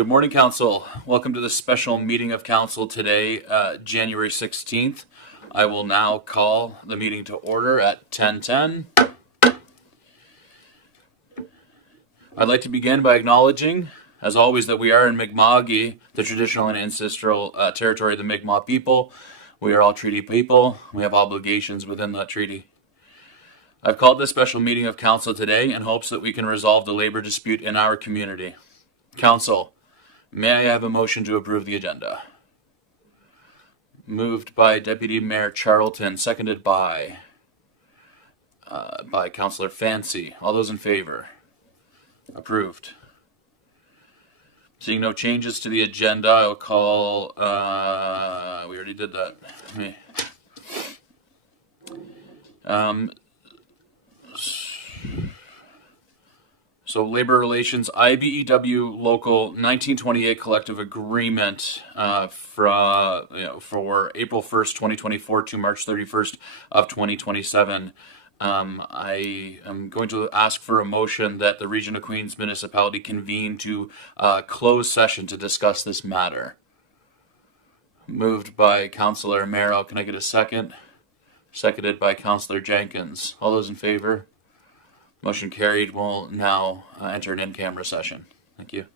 Good morning, Council. Welcome to the special meeting of Council today, January 16th. I will now call the meeting to order at 10:10. I'd like to begin by acknowledging, as always, that we are in Mi'kma'ki, the traditional and ancestral territory of the Mi'kmaq people. We are all treaty people. We have obligations within that treaty. I've called this special meeting of Council today in hopes that we can resolve the labor dispute in our community. Council, may I have a motion to approve the agenda? Moved by Deputy Mayor Charlton, seconded by Councillor Fancy. All those in favor? Approved. Seeing no changes to the agenda, I'll call. We already did that. So labor relations, IBEW local 1928 collective agreement for April 1st, 2024 to March 31st of 2027. I am going to ask for a motion that the Region of Queens Municipality convene to close session to discuss this matter. Moved by Councillor Merrill. Can I get a second? Seconded by Councillor Jenkins. All those in favor? Motion carried. We'll now enter an in-camera session. Thank you.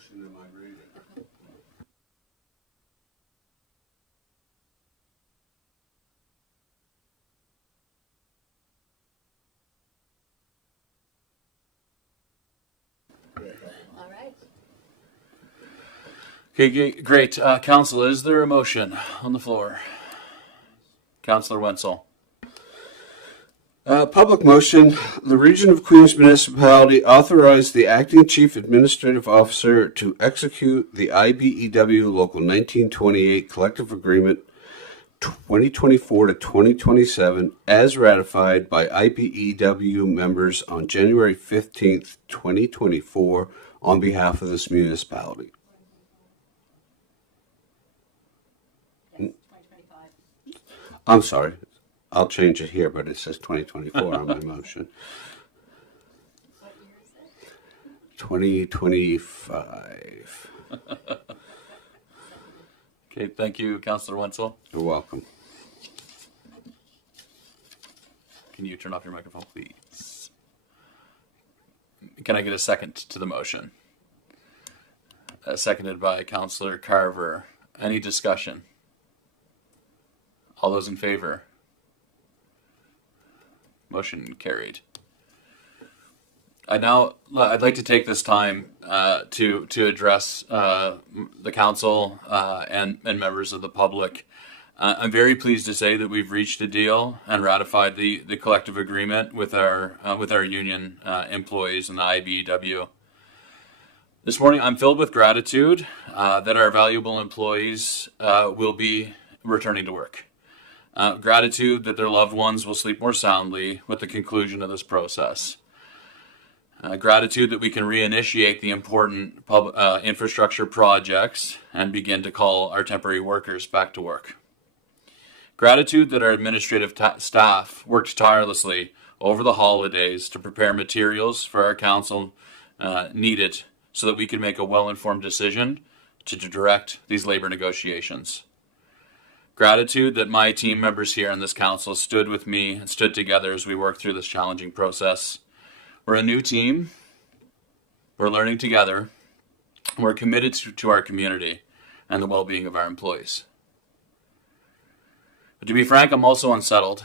motion am I reading? All right. Okay, great. Council, is there a motion on the floor? Councillor Wenzel. Public motion, the Region of Queens Municipality authorized the acting chief administrative officer to execute the IBEW Local 1928 Collective Agreement 2024 to 2027 as ratified by IBEW members on January 15th, 2024 on behalf of this municipality. Yes, 2025. I'm sorry, I'll change it here, but it says 2024 on my motion. What year is it? 2025. Okay, thank you, Councillor Wenzel. You're welcome. Can you turn off your microphone, please? Can I get a second to the motion? Seconded by Councillor Carver. Any discussion? All those in favor? Motion carried. I'd like to take this time to address the council and members of the public. I'm very pleased to say that we've reached a deal and ratified the collective agreement with our union employees in the IBEW. This morning, I'm filled with gratitude that our valuable employees will be returning to work. Gratitude that their loved ones will sleep more soundly with the conclusion of this process. Gratitude that we can reinitiate the important infrastructure projects and begin to call our temporary workers back to work. Gratitude that our administrative staff worked tirelessly over the holidays to prepare materials for our council needed so that we could make a well-informed decision to direct these labor negotiations. Gratitude that my team members here in this council stood with me and stood together as we worked through this challenging process. We're a new team. We're learning together. We're committed to our community and the well-being of our employees. But to be frank, I'm also unsettled.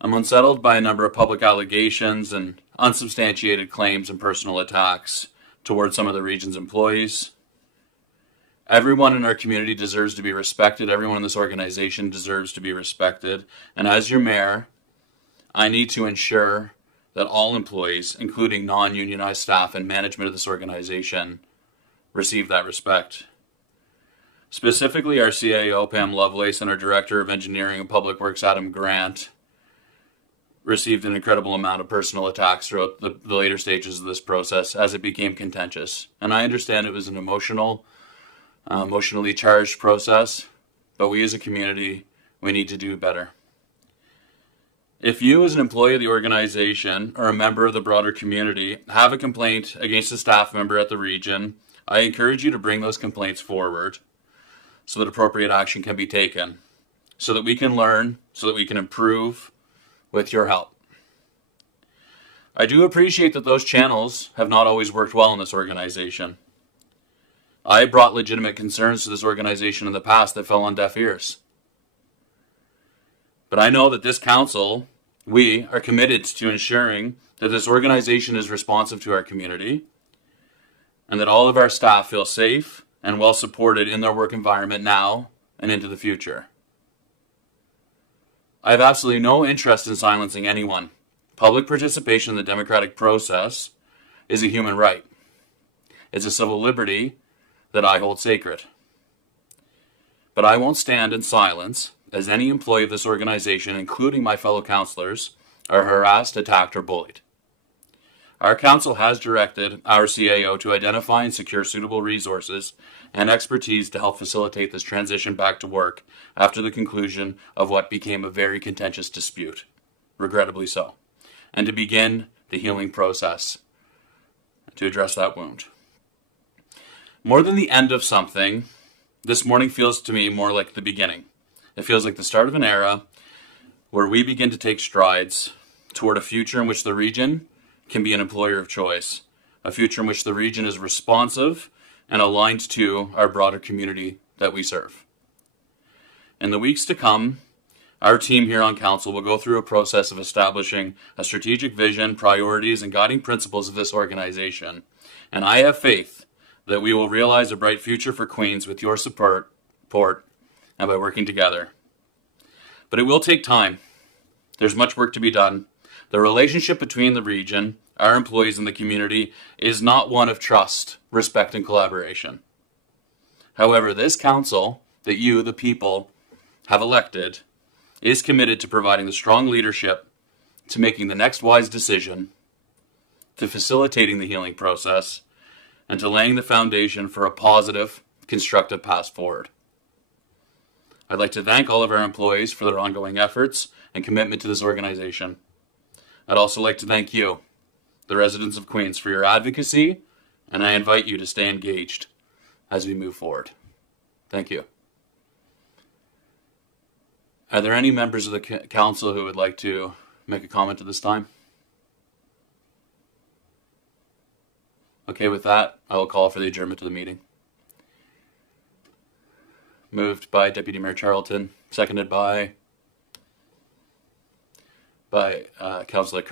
I'm unsettled by a number of public allegations and unsubstantiated claims and personal attacks towards some of the region's employees. Everyone in our community deserves to be respected. Everyone in this organization deserves to be respected. And as your mayor, I need to ensure that all employees, including non-unionized staff and management of this organization, receive that respect. Specifically, our CAO, Pam Lovelace, and our Director of Engineering and Public Works, Adam Grant, received an incredible amount of personal attacks throughout the later stages of this process as it became contentious. And I understand it was an emotionally charged process, but we as a community, we need to do better. If you as an employee of the organization or a member of the broader community have a complaint against a staff member at the region, I encourage you to bring those complaints forward so that appropriate action can be taken, so that we can learn, so that we can improve with your help. I do appreciate that those channels have not always worked well in this organization. I brought legitimate concerns to this organization in the past that fell on deaf ears. But I know that this council, we are committed to ensuring that this organization is responsive to our community and that all of our staff feel safe and well supported in their work environment now and into the future. I have absolutely no interest in silencing anyone. Public participation in the democratic process is a human right. It's a civil liberty that I hold sacred. But I won't stand in silence as any employee of this organization, including my fellow councillors, are harassed, attacked, or bullied. Our council has directed our CAO to identify and secure suitable resources and expertise to help facilitate this transition back to work after the conclusion of what became a very contentious dispute, regrettably so, and to begin the healing process to address that wound. More than the end of something, this morning feels to me more like the beginning. It feels like the start of an era where we begin to take strides toward a future in which the region can be an employer of choice a future in which the region is responsive and aligned to our broader community that we serve. In the weeks to come, our team here on council will go through a process of establishing a strategic vision, priorities, and guiding principles of this organization. And I have faith that we will realize a bright future for Queens with your support and by working together. But it will take time. There's much work to be done. The relationship between the region, our employees, and the community is not one of trust, respect, and collaboration. However, this council that you, the people, have elected is committed to providing the strong leadership, to making the next wise decision, to facilitating the healing process, and to laying the foundation for a positive, constructive path forward. I'd like to thank all of our employees for their ongoing efforts and commitment to this organization. I'd also like to thank you, the residents of Queens, for your advocacy, and I invite you to stay engaged as we move forward. Thank you. Are there any members of the council who would like to make a comment at this time? Okay, with that, I will call for the adjournment of the meeting. Moved by Deputy Mayor Charlton, seconded by Councillor Carr.